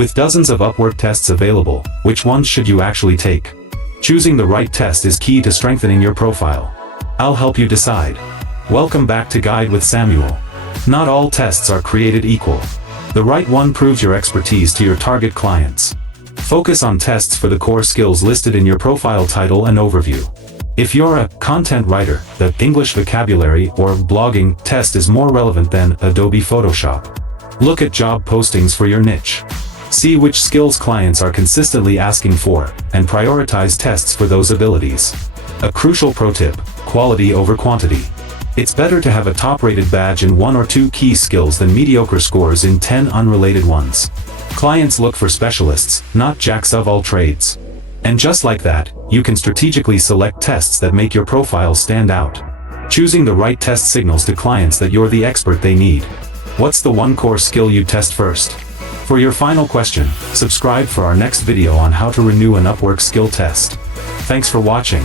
With dozens of Upwork tests available, which ones should you actually take? Choosing the right test is key to strengthening your profile. I'll help you decide. Welcome back to Guide with Samuel. Not all tests are created equal. The right one proves your expertise to your target clients. Focus on tests for the core skills listed in your profile title and overview. If you're a content writer, the English vocabulary or blogging test is more relevant than Adobe Photoshop. Look at job postings for your niche. See which skills clients are consistently asking for, and prioritize tests for those abilities. A crucial pro tip: quality over quantity. It's better to have a top-rated badge in 1 or 2 key skills than mediocre scores in 10 unrelated ones. Clients look for specialists, not jacks of all trades. And just like that, you can strategically select tests that make your profile stand out. Choosing the right test signals to clients that you're the expert they need. What's the one core skill you'd test first? For your final question, subscribe for our next video on how to renew an Upwork skill test. Thanks for watching.